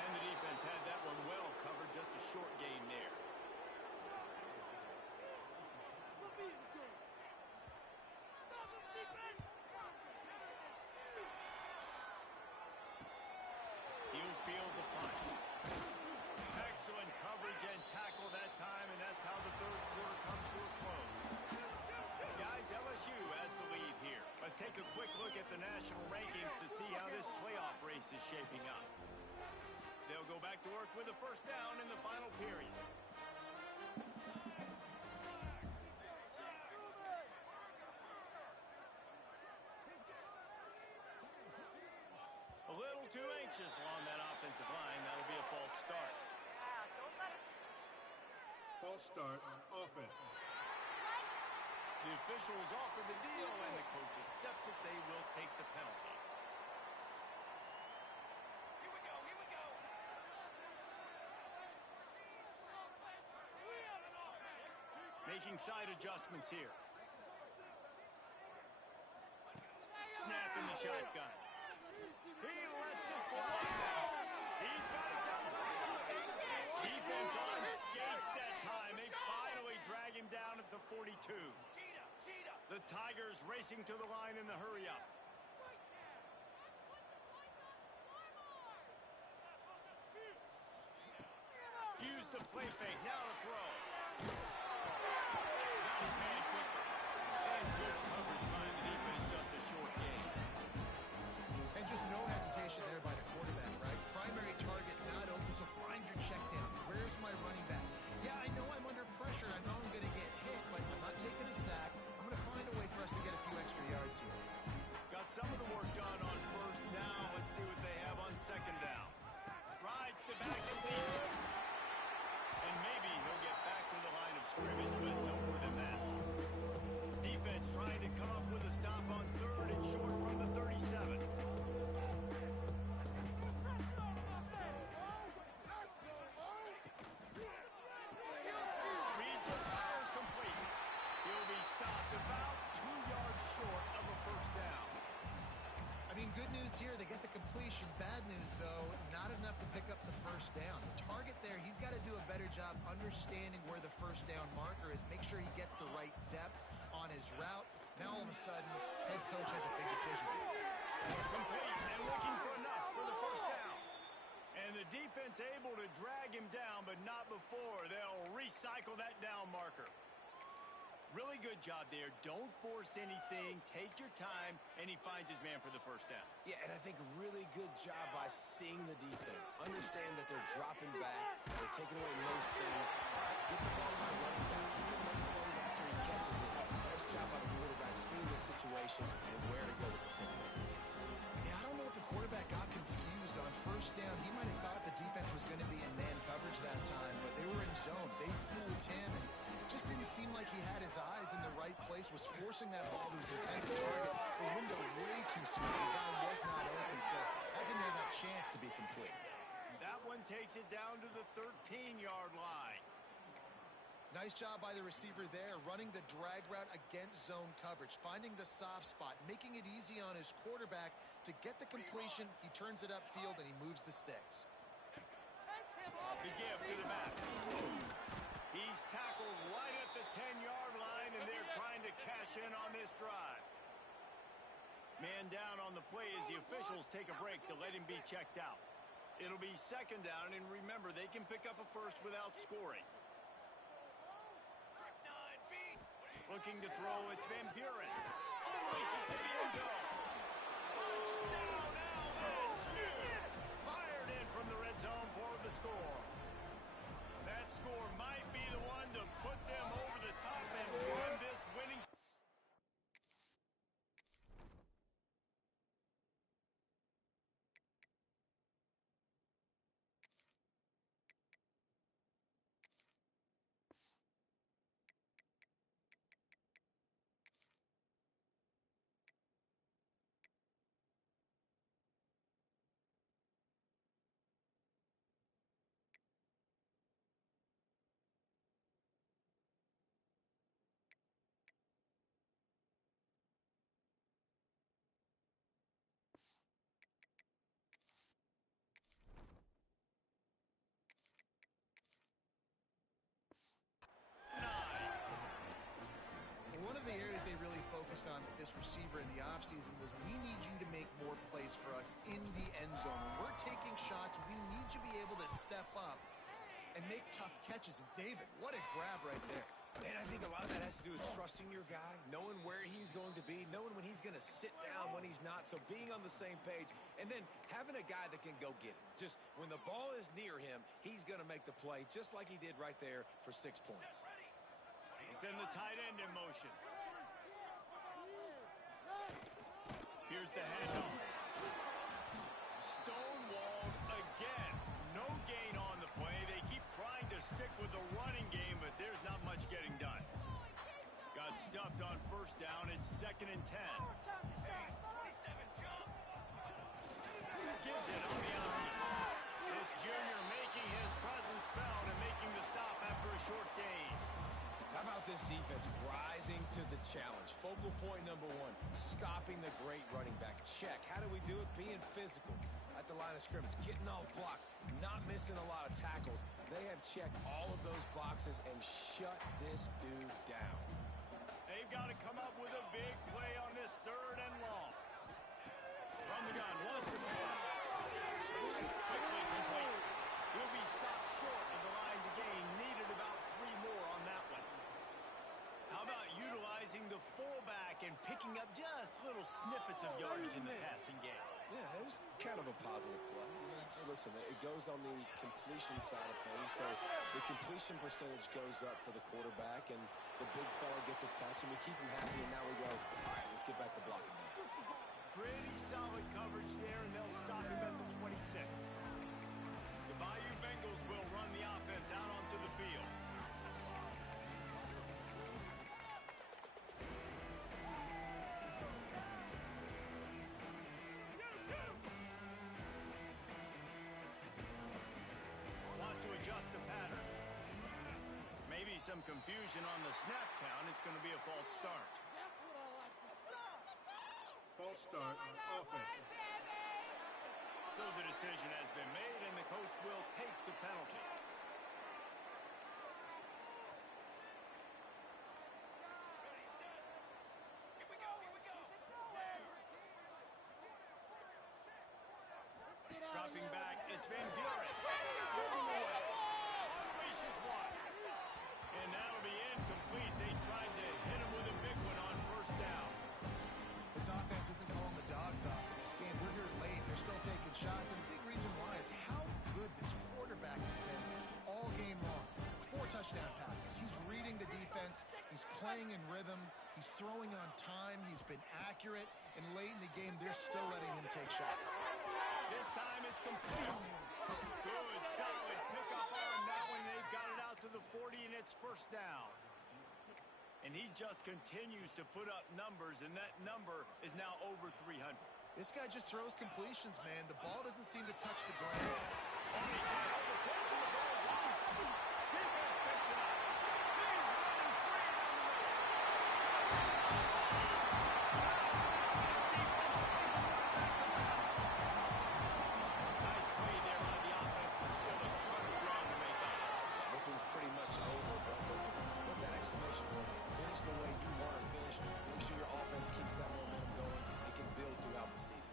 And the defense had that one well covered, just a short gain there. He'll field the punt. Excellent coverage and tackle that time, and that's how the third quarter comes to a close. Guys, LSU has the lead here. Let's take a quick look at the national rankings to see how this playoff race is shaping up. They'll go back to work with a first down in the final period. A little too anxious along that offensive line. That'll be a false start. False start on offense. The officials offer the deal, and the coach accepts it. They will take the penalty. Here we go. Making side adjustments here. Snap in the shotgun. He lets it fly. He's got it down the right side. Defense on skates that time. They finally drag him down at the 42. The Tigers racing to the line in the hurry-up. Use the play fake. Now to throw. Got his man quickly. And good coverage by the defense. Just a short game. And just no hesitation there by the quarterback, right? Primary target not open, so find your check down. Where's my running back? Yeah, I know I'm under pressure. I know I'm going to get hit, but I'm not taking a sack. I'm going to find a way for us to get a few extra yards here. Got some of the work done on first down. Let's see what they have on second down. Rides to back and leads it. And maybe he'll get back to the line of scrimmage, but no more than that. Defense trying to come up with a stop on third and short from the 37. Reads it, fires complete. He'll be stopped about 2 yards short of a first down. I mean, good news here. They get the completion. Bad news, though, not enough to pick up the first down. The target there, he's got to do a better job understanding where the first down marker is. Make sure he gets the right depth on his route. Now, all of a sudden, head coach has a big decision. Complete and looking for enough for the first down. And the defense able to drag him down, but not before. They'll recycle that down marker. Really good job there. Don't force anything. Take your time, and he finds his man for the first down. Yeah, and I think really good job by seeing the defense. Understand that they're dropping back. They're taking away most things. All right, get the ball to my running back. He can make plays after he catches it. Nice job by the quarterback seeing the situation and where to go with the football. Yeah, I don't know if the quarterback got confused on first down. He might have thought the defense was going to be in man coverage that time, but they were in zone. They fooled him, and just didn't seem like he had his eyes in the right place, was forcing that ball to his intended target. The window way too small. The guy was not open, so that didn't have that chance to be complete. That one takes it down to the 13-yard line. Nice job by the receiver there, running the drag route against zone coverage, finding the soft spot, making it easy on his quarterback to get the completion. He turns it upfield, and he moves the sticks. The give to the back. He's tackled right at the 10-yard line, and they're trying to cash in on this drive. Man down on the play as the officials take a break to let him be checked out. It'll be second down, and remember, they can pick up a first without scoring. Looking to throw, it's Van Buren. Races to the end zone. Touchdown, LSU! Fired in from the red zone for the score. That score might be the one to put them over the top and win this winning. One of the areas they really focused on with this receiver in the offseason was we need you to make more plays for us in the end zone. When we're taking shots, we need you to be able to step up and make tough catches. And David, what a grab right there. And I think a lot of that has to do with trusting your guy, knowing where he's going to be, knowing when he's going to sit down, when he's not, so being on the same page, and then having a guy that can go get it. Just when the ball is near him, he's going to make the play, just like he did right there for 6 points. Send the tight end in motion. Here's the handoff. Stonewalled again. No gain on the play. They keep trying to stick with the running game, but there's not much getting done. Got stuffed on first down. It's 2nd and 10. Gives it on the outside. This junior making his presence felt and making the stop after a short gain. How about this defense rising to the challenge? Focal point number 1, stopping the great running back. Check. How do we do it? Being physical at the line of scrimmage, getting off blocks, not missing a lot of tackles. They have checked all of those boxes and shut this dude down. They've got to come up with a big play on this 3rd and long. From the gun, wants to pass. Quickly complete. He'll be stopped short of the line to gain. Needed about 3 more on that one. How about utilizing the fullback and picking up just little snippets of yardage in the passing game? Yeah, it was kind of a positive play. You know, hey, listen, it goes on the completion side of things, so the completion percentage goes up for the quarterback, and the big fella gets a touch, and we keep him happy, and now we go, all right, let's get back to blocking now. Pretty solid coverage there, and they'll stop him at the 26. The Bayou Bengals will run the offense out onto the field. Wants to adjust the pattern. Maybe some confusion on the snap count. It's going to be a false start. False start on offense. So the decision has been made, and the coach will take the penalty. Dropping back, it's Van Buren. Floating away. Unleashes one. And that'll be incomplete. They tried to hit playing in rhythm. He's throwing on time. He's been accurate. And late in the game, they're still letting him take shots. This time it's complete. Good, solid pickup on that one. They've got it out to the 40, and it's first down. And he just continues to put up numbers, and that number is now over 300. This guy just throws completions, man. The ball doesn't seem to touch the ground. Oh, he got over the pitch, and the ball's loose. Defense picks it up. He's running free down the middle. This defense taking one back to back. Nice play there by the offense, but still a ton of ground to make up. This one's pretty much over, but listen, put that exclamation point in. Finish the way you want to finish. Make sure your offense keeps that momentum going. It can build throughout the season.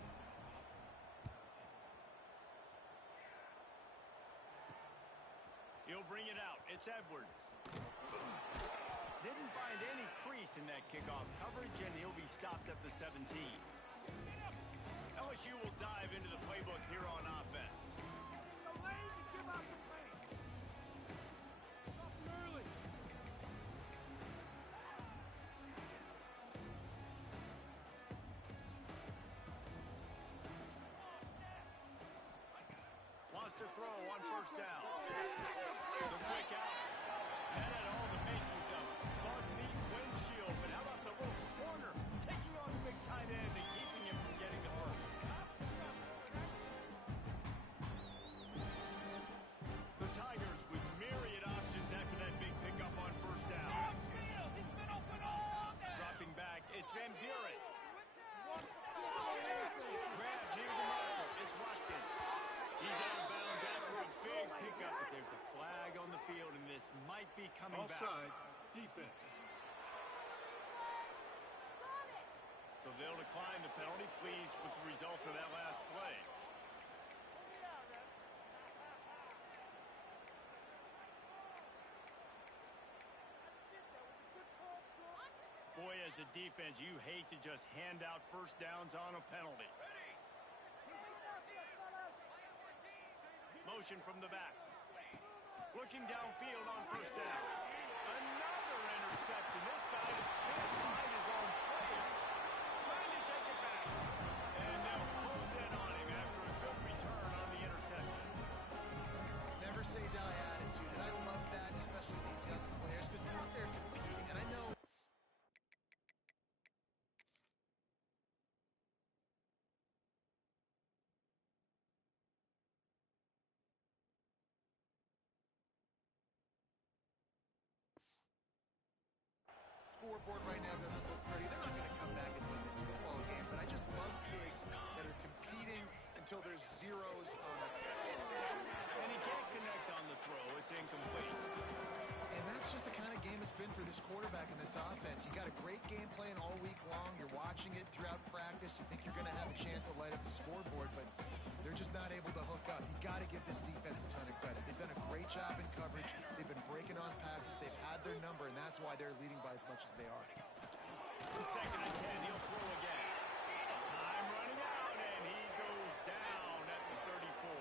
He'll bring it out. It's Edwards. Didn't find any crease in that kickoff coverage, and he'll be stopped at the 17. LSU will dive into the playbook here on offense. Wants to throw on first down. The quick out. That had all the makings of bug meat windshield. But how about the little corner taking on the big tight end and keeping him from getting the first? The Tigers with myriad options after that big pickup on first down. Dropping back, it's Van Buren. Grab near the marker. It's Watkins. He's out of bounds after a big pickup, but there's a flag on the field, and this might be coming back. Offside, defense. So they'll decline the penalty, pleased with the results of that last play. Boy, as a defense, you hate to just hand out first downs on a penalty. Motion from the back. Looking downfield on first down. Another interception. This guy just can't find his own players. Trying to take it back. And they'll close in on him after a good return on the interception. Never say die attitude, and I love that, especially these young players, because they're out there competing, and I know scoreboard right now doesn't look pretty. They're not going to come back and win this football game, but I just love kids that are competing until there's zeros on the And he can't connect on the throw. It's incomplete. And that's just the kind of game it's been for this quarterback and this offense. You got a great game plan all week long. You're watching it throughout practice. You think you're going to have a chance to light up the scoreboard, but they're just not able to hook up. You got to give this defense a ton of credit. They've done a great job in coverage. They've been breaking on passes. They've had their number, and that's why they're leading by as much as they are. Second and 10, he'll throw again. Time running out, and he goes down at the 34.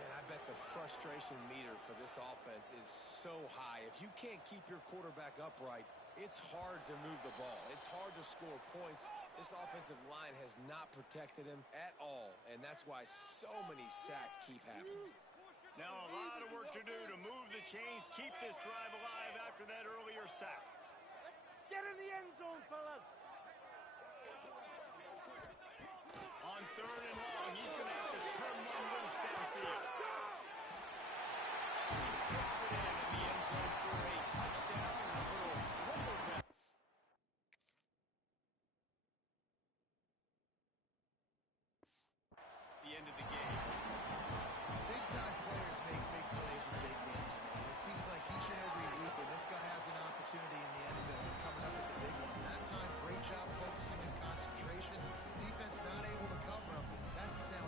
And I bet the frustration meter for this offense is so high. If you can't keep your quarterback upright, it's hard to move the ball. It's hard to score points. This offensive line has not protected him at all, and that's why so many sacks keep happening. Now a lot of work to do to move the chains, keep this drive alive after that earlier sack. Get in the end zone, fellas. On third and long, he's going to have to turn one loose downfield. He takes it in the end zone for a touchdown and a little lumberjack. The end of the game. Big-time players make big plays in big games. And it seems like each and every week when this guy has an opportunity in the end zone, he's coming up with the big one. That time, great job focusing and concentration. Defense not able to cover him. That's his now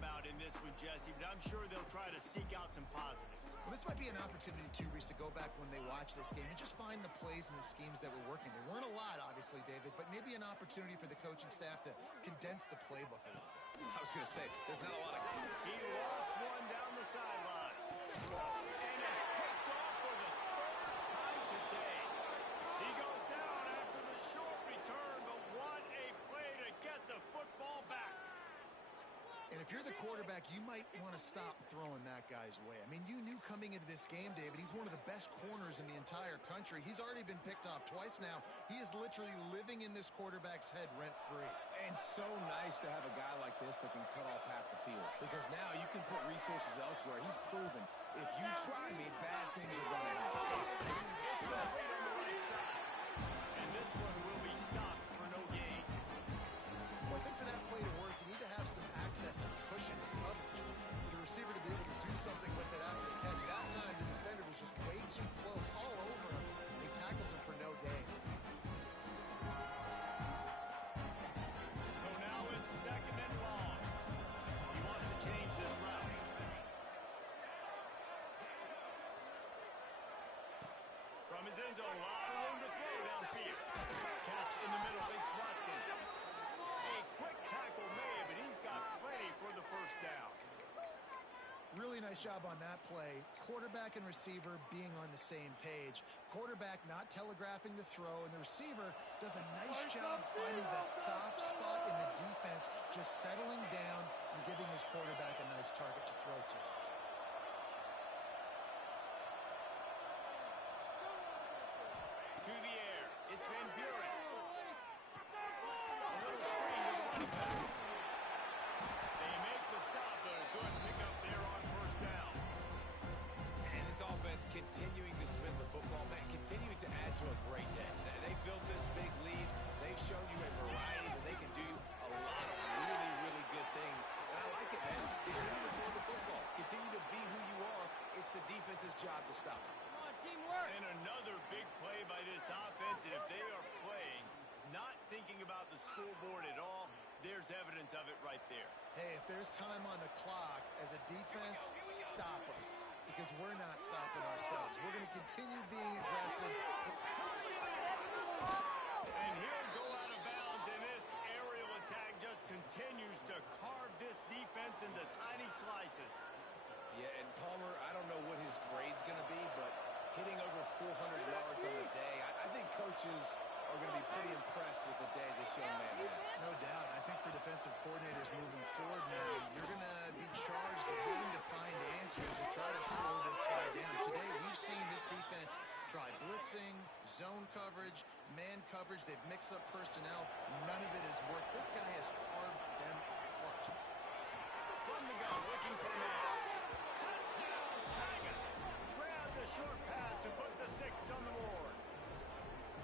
about in this one, Jesse, but I'm sure they'll try to seek out some positives. Well, this might be an opportunity, too, Reese, to go back when they watch this game and just find the plays and the schemes that were working. There weren't a lot, obviously, David, but maybe an opportunity for the coaching staff to condense the playbook a little bit. I was going to say, there's not a lot of... He lost one down the sideline. And it's picked off for the third time today. He goes down after the short return, but what a play to get the football back. And if you're the quarterback, you might want to stop throwing that guy's way. I mean, you knew coming into this game, David, he's one of the best corners in the entire country. He's already been picked off twice now. He is literally living in this quarterback's head rent-free. And so nice to have a guy like this that can cut off half the field. Because now you can put resources elsewhere. He's proven, if you try me, bad things are going to happen. It's complete on the right side. And this one will be stopped for no gain. Well, I think for that play to work, you need to have some access and cushion and coverage. For the receiver to be able to do something with it after the catch. That time, the defender was just way too close, all over him. And he tackles him for no gain. So now it's second and long. He wants to change this route. From his end zone, a lot of room to throw downfield. Catch in the middle, it's Watkins. A quick tackle made, but he's got plenty for the first down. Really nice job on that play. Quarterback and receiver being on the same page. Quarterback not telegraphing the throw, and the receiver does a nice job finding the soft spot in the defense, just settling down and giving his quarterback a nice target to throw to. To the air, it's Van Buren. A little screen to the running back. They make the stop, but a good pickup there on first down. And this offense continuing to spin the football, man, continuing to add to a great day. They built this big lead. They've shown you a variety that they can do a lot of really, really good things. And I like it, man. Continue to throw the football. Continue to be who you are. It's the defense's job to stop it. Come on, teamwork. And another big play by this offense, and if they are playing, not thinking about the scoreboard at all, there's evidence of it right there. Hey, if there's time on the clock, as a defense, stop us. Because we're not stopping ourselves. We're going to continue being aggressive. And he'll go out of bounds, and this aerial attack just continues to carve this defense into tiny slices. Yeah, and Palmer, I don't know what his grade's going to be, but hitting over 400 yards on the day, I think coaches are going to be pretty impressed with the day this young man had. No doubt. I think for defensive coordinators moving forward now, you're going to be charged with having to find answers to try to slow this guy down. Today, we've seen this defense try blitzing, zone coverage, man coverage. They've mixed up personnel. None of it has worked. This guy has carved them apart. From the gun, looking for man. Touchdown, Tigers! Grab the short pass to put the 6 on the board.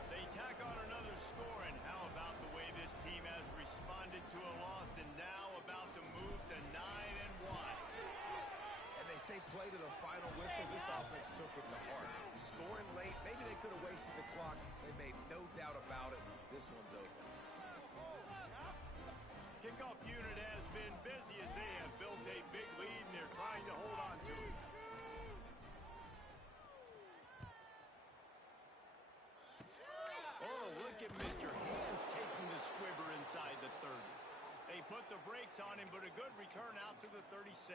They tack on another score, and how about the way this team has responded to a loss and now about to move to 9-1. And they say play to the final whistle. This offense took it to heart. Scoring late, maybe they could have wasted the clock. They made no doubt about it. This one's over. Kickoff unit has been busy as they have built a big lead, and they're trying to hold on to it. Oh, look at Mr. Hands taking the squibber inside the 30. They put the brakes on him, but a good return out to the 36.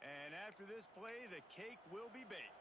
And after this play, the cake will be baked.